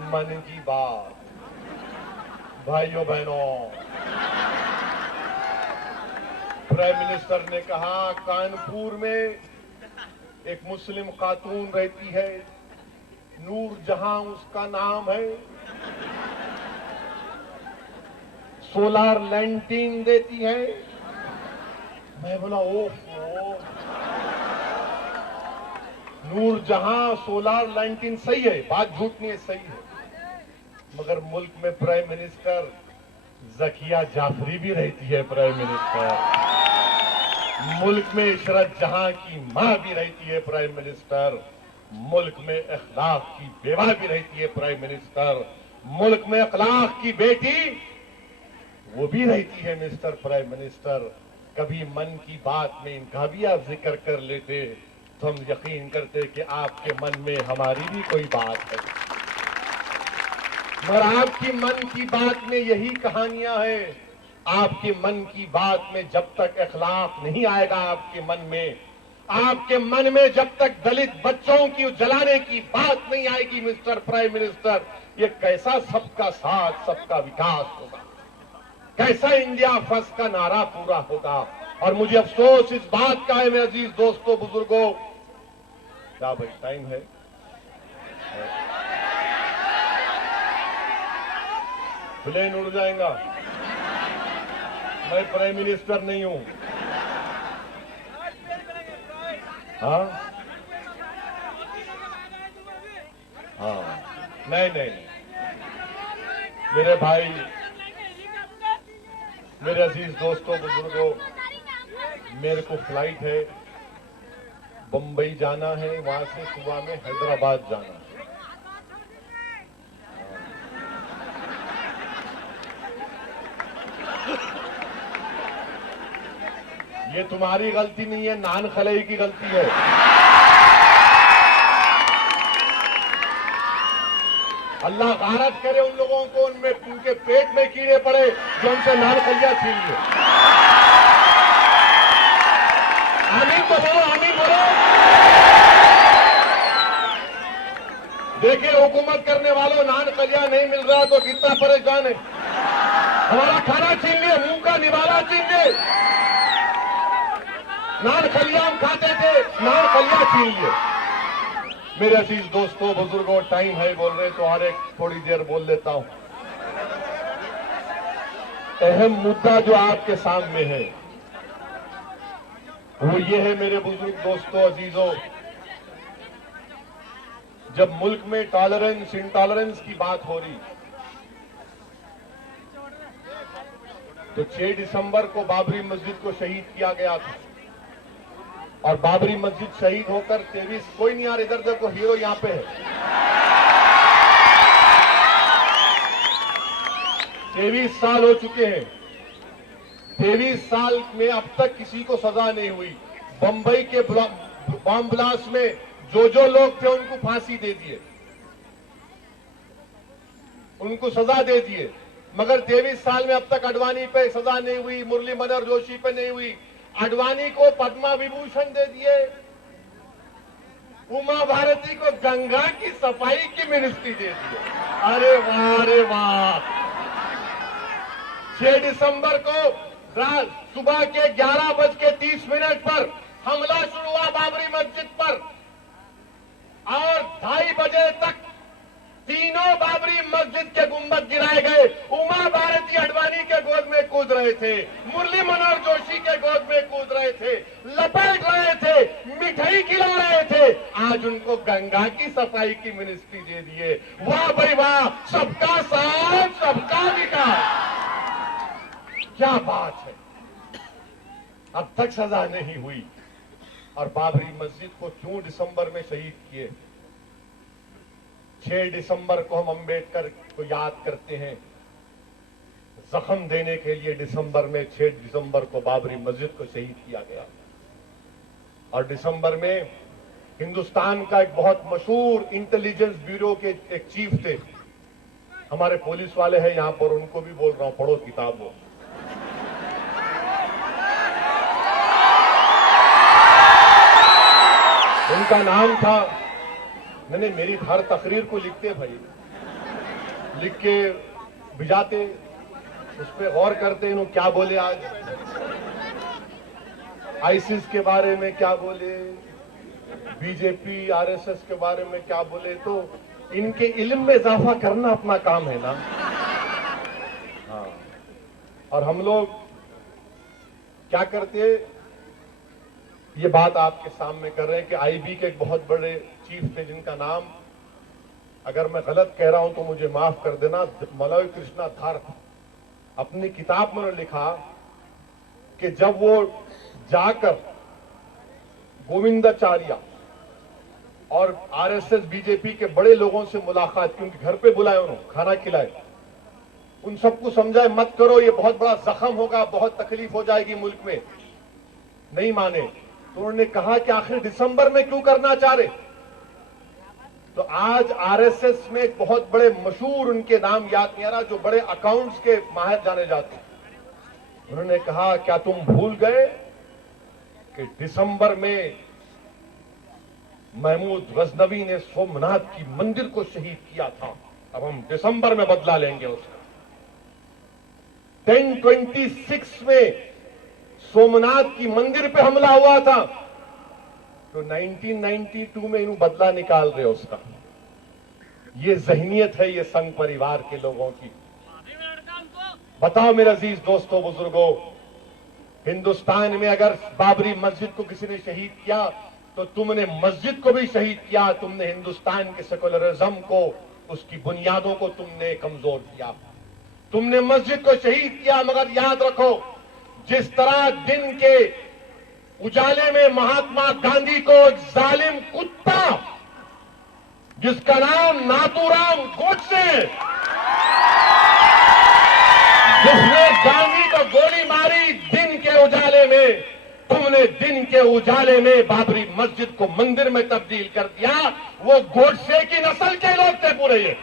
मन की बात। भाइयों बहनों, प्राइम मिनिस्टर ने कहा कानपुर में एक मुस्लिम खातून रहती है, नूर जहां उसका नाम है, सोलार लैंटीन देती है। मैं बोला ओहो, नूर जहां सोलार लैंटीन सही है, बात झूठ नहीं है, सही है, मगर मुल्क में प्राइम मिनिस्टर जकिया जाफरी भी रहती है। प्राइम मिनिस्टर मुल्क में इशरत जहां की मां भी रहती है। प्राइम मिनिस्टर मुल्क में अखलाक की बेवा भी रहती है। प्राइम मिनिस्टर मुल्क में अखलाक की बेटी वो भी रहती है। मिस्टर प्राइम मिनिस्टर, कभी मन की बात में इनका भी आप जिक्र कर लेते तो हम यकीन करते कि आपके मन में हमारी भी कोई बात है। मगर आपकी मन की बात में यही कहानियां हैं। आपके मन की बात में जब तक अखलाक नहीं आएगा, आपके मन में जब तक दलित बच्चों की जलाने की बात नहीं आएगी, मिस्टर प्राइम मिनिस्टर, ये कैसा सबका साथ सबका विकास होगा, कैसा इंडिया फर्स्ट का नारा पूरा होगा। और मुझे अफसोस इस बात का है मेरे अजीज दोस्तों बुजुर्गों, क्या भाई टाइम है? प्लेन उड़ जाएगा, मैं प्राइम मिनिस्टर नहीं हूं। हाँ हाँ, नहीं, मेरे भाई, मेरे अजीज दोस्तों बुजुर्गों, मेरे को फ्लाइट है, बंबई जाना है, वहां से सुबह में हैदराबाद जाना है। ये तुम्हारी गलती नहीं है, नान खलई की गलती है। अल्लाह गारत करे उन लोगों को, उनके पेट में कीड़े पड़े जो उनसे नान खलिया छीन लिए। आमीन तो बोलो, आमीन बोलो। देखिए हुकूमत करने वालों, नान खलिया नहीं मिल रहा तो कितना परेशान है। हमारा खाना छीन लिए, मुंह का निवाला छीन लिए। नान खलिया हम खाते थे, नान खलिया छीन लिए। मेरे अजीज दोस्तों बुजुर्गों, टाइम है बोल रहे तो और एक थोड़ी देर बोल लेता हूं। अहम मुद्दा जो आपके सामने है वो ये है मेरे बुजुर्ग दोस्तों, अजीजों, जब मुल्क में टॉलरेंस इंटॉलरेंस की बात हो रही तो 6 दिसंबर को बाबरी मस्जिद को शहीद किया गया था। और बाबरी मस्जिद शहीद होकर 23, कोई नहीं यार, इधर देखो हीरो यहां पे है, 23 साल हो चुके हैं। 23 साल में अब तक किसी को सजा नहीं हुई। बंबई के बॉम्ब ब्लास्ट में जो लोग थे उनको फांसी दे दिए, उनको सजा दे दिए, मगर 23 साल में अब तक अडवाणी पे सजा नहीं हुई, मुरली मनोहर जोशी पे नहीं हुई। अडवाणी को पद्मा विभूषण दे दिए, उमा भारती को गंगा की सफाई की मिनिस्ट्री दे दी। अरे वाह, अरे वाह। 6 दिसंबर को सुबह के 11:30 पर हमला शुरू हुआ बाबरी मस्जिद पर और 2:30 बजे तक तीनों बाबरी मस्जिद के गुंबद गिराए गए। उमा भारती अडवाणी के गोद में कूद रहे थे, मुरली मनोहर जोशी के गोद में कूद रहे थे, लपेट रहे थे, मिठाई खिला रहे थे। आज उनको गंगा की सफाई की मिनिस्ट्री दे दिए। वाह भाई वाह, सबका साथ सबका विकास, क्या बात है। अब तक सजा नहीं हुई। और बाबरी मस्जिद को क्यों दिसंबर में शहीद किए? 6 दिसंबर को हम अंबेडकर को याद करते हैं, जख्म देने के लिए दिसंबर में 6 दिसंबर को बाबरी मस्जिद को शहीद किया गया। और दिसंबर में हिंदुस्तान का एक बहुत मशहूर इंटेलिजेंस ब्यूरो के एक चीफ थे, हमारे पुलिस वाले हैं यहां पर, उनको भी बोल रहा हूं, पढ़ो किताब हो। उनका नाम था, मैंने मेरी हर तकरीर को लिखते भाई, लिख के भिजाते, उस पर गौर करते इन्हों क्या बोले आज, आईसिस के बारे में क्या बोले, बीजेपी आरएसएस के बारे में क्या बोले। तो इनके इल्म में इजाफा करना अपना काम है ना। हाँ, और हम लोग क्या करते, ये बात आपके सामने कर रहे हैं कि आईबी के एक बहुत बड़े चीफ थे जिनका नाम, अगर मैं गलत कह रहा हूं तो मुझे माफ कर देना, मलय कृष्णा धार, अपनी किताब में उन्होंने लिखा कि जब वो जाकर गोविंदाचार्य और आरएसएस बीजेपी के बड़े लोगों से मुलाकात की, उनके घर पे बुलाए, उन्होंने खाना खिलाए, उन सबको समझाए मत करो, ये बहुत बड़ा जख्म होगा, बहुत तकलीफ हो जाएगी मुल्क में, नहीं माने। तो उन्होंने कहा कि आखिर दिसंबर में क्यों करना चाह रहे। तो आज आरएसएस में एक बहुत बड़े मशहूर, उनके नाम याद नहीं आ रहा, जो बड़े अकाउंट्स के माहिर जाने जाते हैं, उन्होंने कहा क्या तुम भूल गए कि दिसंबर में महमूद गजनवी ने सोमनाथ की मंदिर को शहीद किया था, अब हम दिसंबर में बदला लेंगे उसका। 1026 में सोमनाथ की मंदिर पे हमला हुआ था, तो 1992 में इन्हों बदला निकाल रहे उसका। ये जहनियत है ये संघ परिवार के लोगों की। बताओ मेरे अजीज दोस्तों बुजुर्गों, हिंदुस्तान में अगर बाबरी मस्जिद को किसी ने शहीद किया तो तुमने मस्जिद को भी शहीद किया, तुमने हिंदुस्तान के सेकुलरिज्म को, उसकी बुनियादों को तुमने कमजोर किया, तुमने मस्जिद को शहीद किया। मगर याद रखो, जिस तरह दिन के उजाले में महात्मा गांधी को एक जालिम कुत्ता जिसका नाम नाथूराम गोडसे, जिसने गांधी को गोली मारी दिन के उजाले में, तुमने दिन के उजाले में बाबरी मस्जिद को मंदिर में तब्दील कर दिया। वो गोडसे की नस्ल के लोग थे पूरे ये।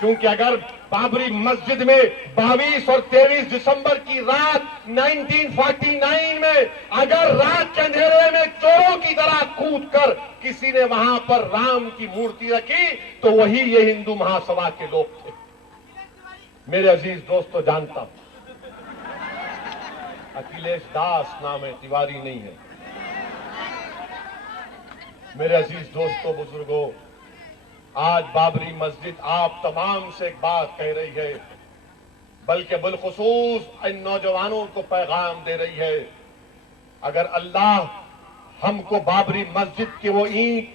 क्योंकि अगर बाबरी मस्जिद में 22 और 23 दिसंबर की रात 1949 में अगर रात के अंधेरे में चोरों की तरह कूद कर किसी ने वहां पर राम की मूर्ति रखी तो वही ये हिंदू महासभा के लोग थे। मेरे अजीज दोस्तों, जानता हूं अखिलेश दास नाम है, तिवारी नहीं है। मेरे अजीज दोस्तों बुजुर्गों, आज बाबरी मस्जिद आप तमाम से एक बात कह रही है, बल्कि बिलखुसूस इन नौजवानों को पैगाम दे रही है। अगर अल्लाह हमको बाबरी मस्जिद के वो ईंट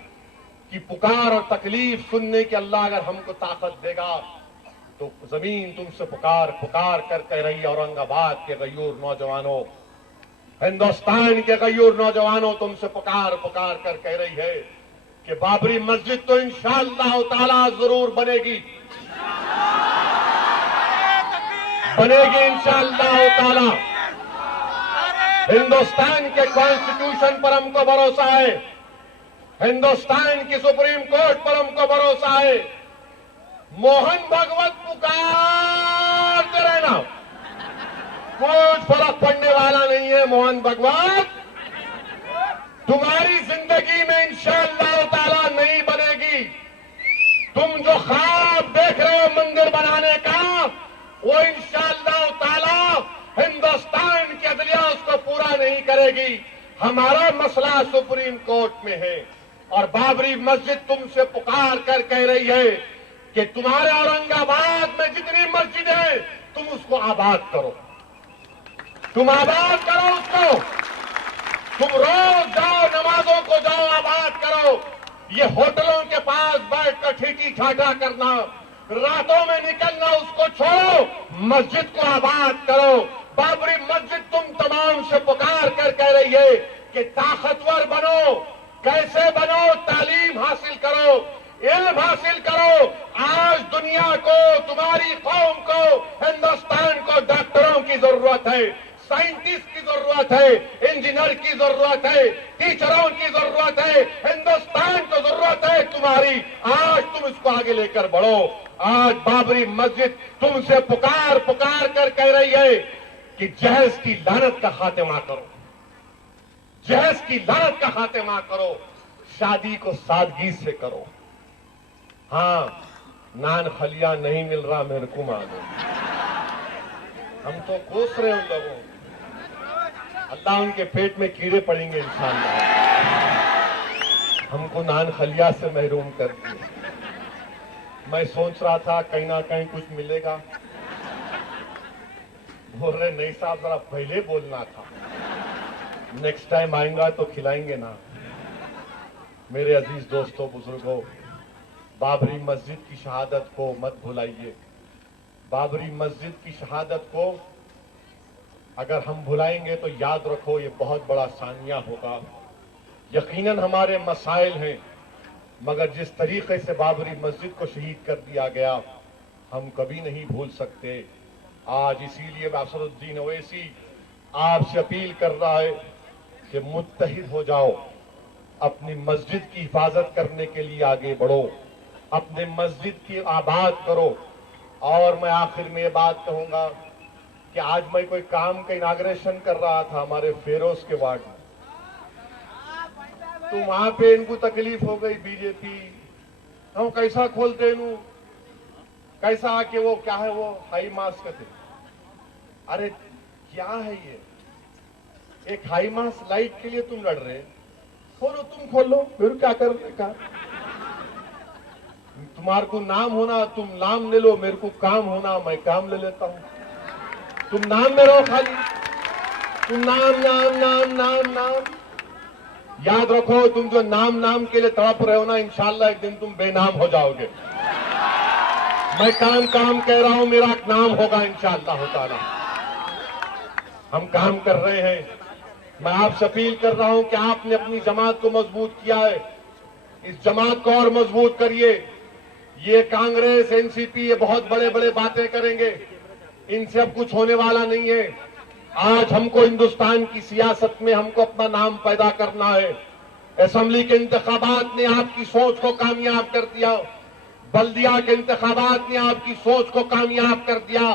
की पुकार और तकलीफ सुनने की अल्लाह अगर हमको ताकत देगा तो जमीन तुमसे पुकार पुकार कर कह रही है, औरंगाबाद के गयूर नौजवानों, हिंदुस्तान के गयूर नौजवानों, तुमसे पुकार पुकार कर कह रही है कि बाबरी मस्जिद तो इंशाअल्लाह ताला जरूर बनेगी, बनेगी इंशाअल्लाह ताला। हिंदुस्तान के कॉन्स्टिट्यूशन पर हमको भरोसा है, हिंदुस्तान की सुप्रीम कोर्ट पर हमको भरोसा है। मोहन भगवत पुकारते रहना, कुछ फर्क पड़ने वाला नहीं है। मोहन भगवत तुम्हारी जिंदगी में इंशाअल्लाह ताला नहीं बनेगी। तुम जो ख्वाब देख रहे हो मंदिर बनाने का, वो इंशाअल्लाह ताला हिंदुस्तान की अदलिया उसको पूरा नहीं करेगी। हमारा मसला सुप्रीम कोर्ट में है और बाबरी मस्जिद तुमसे पुकार कर कह रही है कि तुम्हारे औरंगाबाद में जितनी मस्जिद है तुम उसको आबाद करो, तुम आबाद करो उसको, तुम रोज जाओ नमाजों को जाओ आबाद करो। ये होटलों के पास बैठकर ठीठी ठाठा करना, रातों में निकलना उसको छोड़ो, मस्जिद को आबाद करो। बाबरी मस्जिद तुम तमाम से पुकार कर कह रही है कि ताकतवर बनो। कैसे बनो? तालीम हासिल करो, इल्म हासिल करो। आज दुनिया को, तुम्हारी कौम को, हिंदुस्तान को डॉक्टरों की जरूरत है, साइंटिस्ट की जरूरत है, इंजीनियर की जरूरत है, टीचरों की जरूरत है, हिंदुस्तान को जरूरत है तुम्हारी। आज तुम इसको आगे लेकर बढ़ो। आज बाबरी मस्जिद तुमसे पुकार पुकार कर कह रही है कि जहेज की लानत का खात्मा करो, जहेज की लानत का खात्मा करो, शादी को सादगी से करो। हाँ, नान खलिया नहीं मिल रहा मेरे को मालूम। हम तो कोस रहे उन लोगों, अल्लाह उनके पेट में कीड़े पड़ेंगे इंशाअल्लाह। हमको नान खलिया से महरूम कर दिए। मैं सोच रहा था कहीं ना कहीं कुछ मिलेगा। बोल रहे नहीं साहब जरा पहले बोलना था, नेक्स्ट टाइम आएंगा तो खिलाएंगे ना। मेरे अजीज दोस्तों बुजुर्गों, बाबरी मस्जिद की शहादत को मत भुलाइए। बाबरी मस्जिद की शहादत को अगर हम भुलाएंगे तो याद रखो ये बहुत बड़ा सानिया होगा। यकीनन हमारे मसाइल हैं, मगर जिस तरीके से बाबरी मस्जिद को शहीद कर दिया गया हम कभी नहीं भूल सकते। आज इसीलिए असदुद्दीन ओवैसी आपसे अपील कर रहा है कि मुत्तहिद हो जाओ, अपनी मस्जिद की हिफाजत करने के लिए आगे बढ़ो, अपने मस्जिद की आबाद करो। और मैं आखिर में ये बात कहूंगा कि आज मैं कोई काम का इनाग्रेशन कर रहा था हमारे फेरोज के वार्ड में, तो वहां पे इनको तकलीफ हो गई बीजेपी, हम कैसा खोलते इनू, कैसा आके वो क्या है वो हाई मास्क थे। अरे क्या है ये, एक हाई मास्क लाइट के लिए तुम लड़ रहे, खोलो तुम खोलो, फिर क्या करने का। तुम्हारे को नाम होना तुम नाम ले लो, मेरे को काम होना मैं काम ले लेता हूं। तुम नाम में रहो खाली, तुम नाम नाम नाम नाम नाम। याद रखो तुम जो नाम नाम के लिए तड़प रहे हो ना, इंशाल्लाह एक दिन तुम बेनाम हो जाओगे। मैं काम काम कह रहा हूं, मेरा नाम होगा इंशाअल्लाह ताला। हम काम कर रहे हैं। मैं आपसे अपील कर रहा हूं कि आपने अपनी जमात को मजबूत किया है, इस जमात को और मजबूत करिए। ये कांग्रेस एनसीपी ये बहुत बड़े बड़े बातें करेंगे, इनसे अब कुछ होने वाला नहीं है। आज हमको हिंदुस्तान की सियासत में हमको अपना नाम पैदा करना है। असेंबली के इंतखाबात ने आपकी सोच को कामयाब कर दिया, बल्दिया के इंतखाबात ने आपकी सोच को कामयाब कर दिया,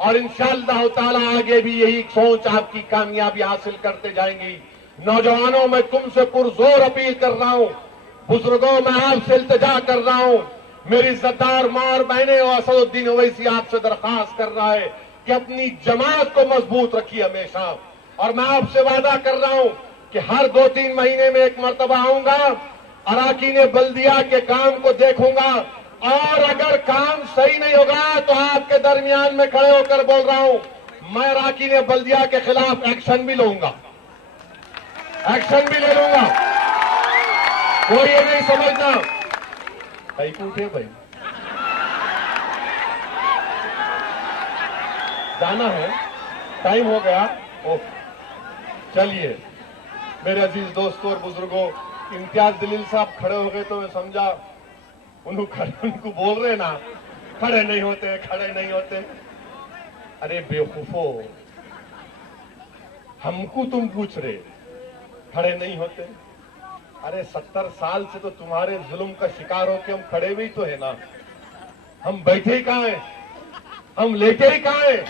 और इंशाअल्लाह ताला आगे भी यही सोच आपकी कामयाबी हासिल करते जाएंगी। नौजवानों, मैं तुमसे पुरजोर अपील कर रहा हूं, बुजुर्गों मैं आपसे इल्तिजा कर रहा हूं, मेरी इज्जतदार मां और बहनें और असदुद्दीन ओवैसी आपसे दरख्वास्त कर रहा है कि अपनी जमात को मजबूत रखिए हमेशा। और मैं आपसे वादा कर रहा हूं कि हर 2-3 महीने में एक मर्तबा आऊंगा, अराकीन बल्दिया के काम को देखूंगा, और अगर काम सही नहीं होगा तो आपके दरमियान में खड़े होकर बोल रहा हूं, मैं अराकीन बल्दिया के खिलाफ एक्शन भी लूंगा, एक्शन भी ले लूंगा। कोई ये नहीं समझना भाई उठे भाई, जाना है, टाइम हो गया। ओके चलिए मेरे अजीज दोस्तों और बुजुर्गों, इम्तियाज जलील साहब खड़े हो गए तो मैं समझा उनको बोल रहे ना, खड़े नहीं होते खड़े नहीं होते। अरे बेवकूफो, हमको तुम पूछ रहे खड़े नहीं होते। अरे 70 साल से तो तुम्हारे जुल्म का शिकार होके हम खड़े भी तो है ना, हम बैठे ही कहां हैं, हम लेटे ही कहां हैं,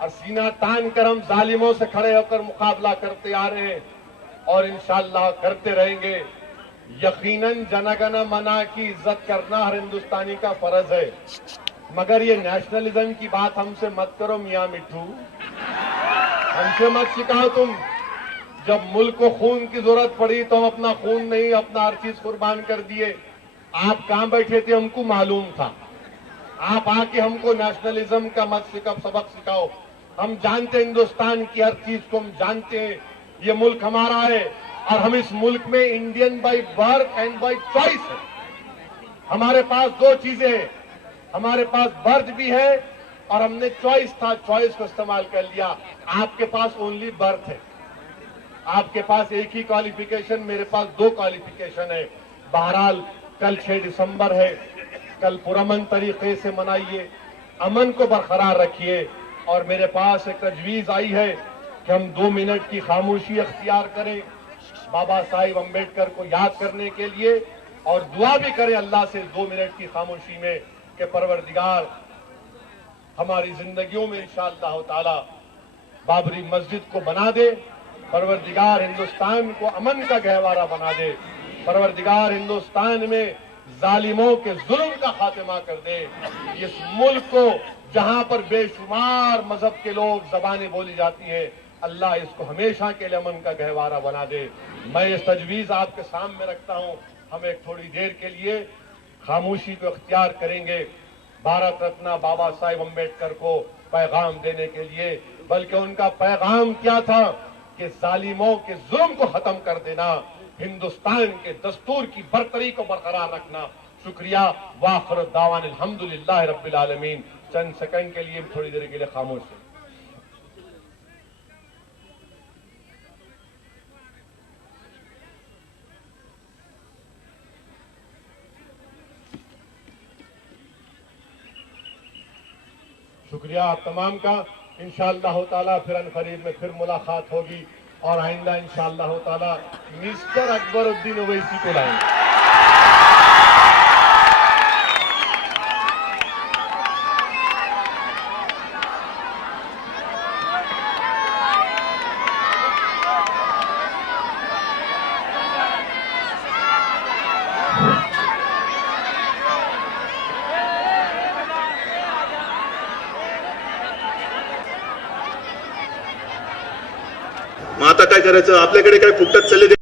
और सीना तान कर हम जालिमों से खड़े होकर मुकाबला करते आ रहे हैं और इंशाअल्लाह करते रहेंगे। यकीनन जनगण मना की इज्जत करना हर हिंदुस्तानी का फर्ज है, मगर ये नेशनलिज्म की बात हमसे मत करो मियां मिट्ठू, हमसे मत सिखाओ तुम। जब मुल्क को खून की जरूरत पड़ी तो हम अपना खून नहीं अपना हर चीज कुर्बान कर दिए। आप कहां बैठे थे हमको मालूम था, आप आके हमको नेशनलिज्म का मत सबक सिखाओ। हम जानते हिंदुस्तान की हर चीज को, हम जानते हैं ये मुल्क हमारा है और हम इस मुल्क में Indian by birth and by choice है। हमारे पास 2 चीजें हैं, हमारे पास बर्थ भी है और हमने चॉइस था, चॉइस को इस्तेमाल कर लिया। आपके पास ओनली बर्थ है, आपके पास एक ही क्वालिफिकेशन, मेरे पास 2 क्वालिफिकेशन है। बहरहाल कल 6 दिसंबर है, कल पुरअमन तरीके से मनाइए, अमन को बरकरार रखिए। और मेरे पास एक तजवीज आई है कि हम 2 मिनट की खामोशी अख्तियार करें बाबा साहिब अम्बेडकर को याद करने के लिए, और दुआ भी करें अल्लाह से 2 मिनट की खामोशी में कि परवरदिगार हमारी जिंदगियों में इंशाअल्लाह ताला बाबरी मस्जिद को बना दे, परवरदिगार हिंदुस्तान को अमन का गहवारा बना दे, परवरदिगार हिंदुस्तान में जालिमों के जुल्म का खात्मा कर दे। इस मुल्क को जहां पर बेशुमार मजहब के लोग जबानें बोली जाती है, अल्लाह इसको हमेशा के लिए अमन का गहवारा बना दे। मैं ये तजवीज आपके सामने रखता हूं। हम एक थोड़ी देर के लिए खामोशी को इख्तियार करेंगे भारत रत्न बाबा साहेब अम्बेडकर को पैगाम देने के लिए। बल्कि उनका पैगाम क्या था कि जालिमों के जुल्म को खत्म कर देना, हिंदुस्तान के दस्तूर की बरतरी को बरकरार रखना। शुक्रिया। वाखिर दावान अल्हम्दुलिल्लाह रब्बिल आलमीन। चंद सेकंड के लिए थोड़ी देर के लिए खामोश है। शुक्रिया आप तमाम का। इंशाअल्लाह ताला फिर अनकरीब में फिर मुलाकात होगी और आइंदा इंशाअल्लाह ताला मिस्टर अकबरुद्दीन ओवैसी को लाएंगे। मग आता काय करायचं? आपल्याकडे काय फुकटात चालले